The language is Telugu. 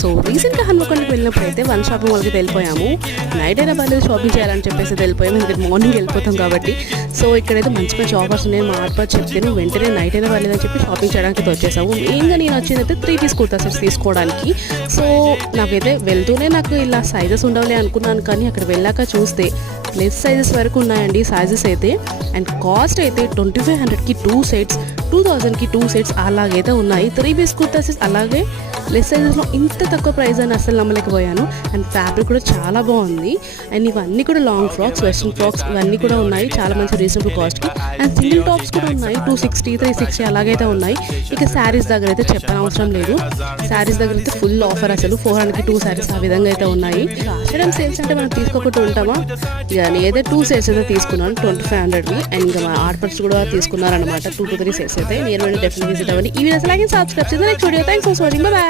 సో రీసెంట్గా హన్మకొండకి వెళ్ళినప్పుడు అయితే వన్ షాపింగ్ వాళ్ళకి వెళ్ళిపోయాము. నైట్ అయినా పర్లేదు షాపింగ్ చేయాలని చెప్పేసి వెళ్ళిపోయాము, ఎందుకంటే మార్నింగ్ వెళ్ళిపోతాం కాబట్టి. సో ఇక్కడైతే మంచి మంచి ఆఫర్స్ ఉన్నాయి. మా ఆర్పర్ చెప్తేనే వెంటనే నైట్ అయినా పర్లేదని చెప్పి షాపింగ్ చేయడానికి వచ్చేసాము. మెయిన్గా నేను వచ్చిందైతే 3 పీస్ కుర్తా సెట్స్ తీసుకోవడానికి. సో నాకైతే వెళ్తూనే నాకు ఇలా సైజెస్ ఉండవులే అనుకున్నాను, కానీ అక్కడ వెళ్ళాక చూస్తే లెస్ సైజెస్ వరకు ఉన్నాయండి సైజెస్ అయితే. అండ్ కాస్ట్ అయితే 2500కి 2 సెట్స్, 2000కి 2 సెట్స్ అలాగైతే ఉన్నాయి. 3 పీస్ కుర్తా సెట్స్ అలాగే లెస్ సైజెస్లో ఇంత తక్కువ ప్రైస్ అని అసలు నమ్మలేకపోయాను. అండ్ ఫ్యాబ్రిక్ కూడా చాలా బాగుంది. అండ్ ఇవన్నీ కూడా లాంగ్ ఫ్రాక్స్, వెస్ట్రన్ ఫ్రాక్స్ ఇవన్నీ కూడా ఉన్నాయి చాలా మంచి రీజనబుల్ కాస్ట్కి. అండ్ సింగిల్ టాప్స్ కూడా ఉన్నాయి 260, 360 అలాగైతే ఉన్నాయి. ఇక శారీస్ దగ్గర అయితే చెప్పనవసరం లేదు. శారీస్ దగ్గర అయితే ఫుల్ ఆఫర్, అసలు 400కి 2 శారీస్ ఆ విధంగా అయితే ఉన్నాయి. ఆషాఢం సేల్స్ అంటే మనం తీసుకోకుండా ఉంటామా, ఇక నేనైతే 2 సెట్స్ అయితే తీసుకున్నాను 2500వి. అండ్ ఇంకా మా ఆర్పర్స్ కూడా తీసుకున్నారనమాట 2 to 3 సెట్స్ అయితే. నేను డెఫినెట్లీ విజిట్ అవ్వండి. ఈ వీడియోస్ లైక్ అండ్ సబ్స్క్రైబ్ చేయండి. Next video thanks for watching. By.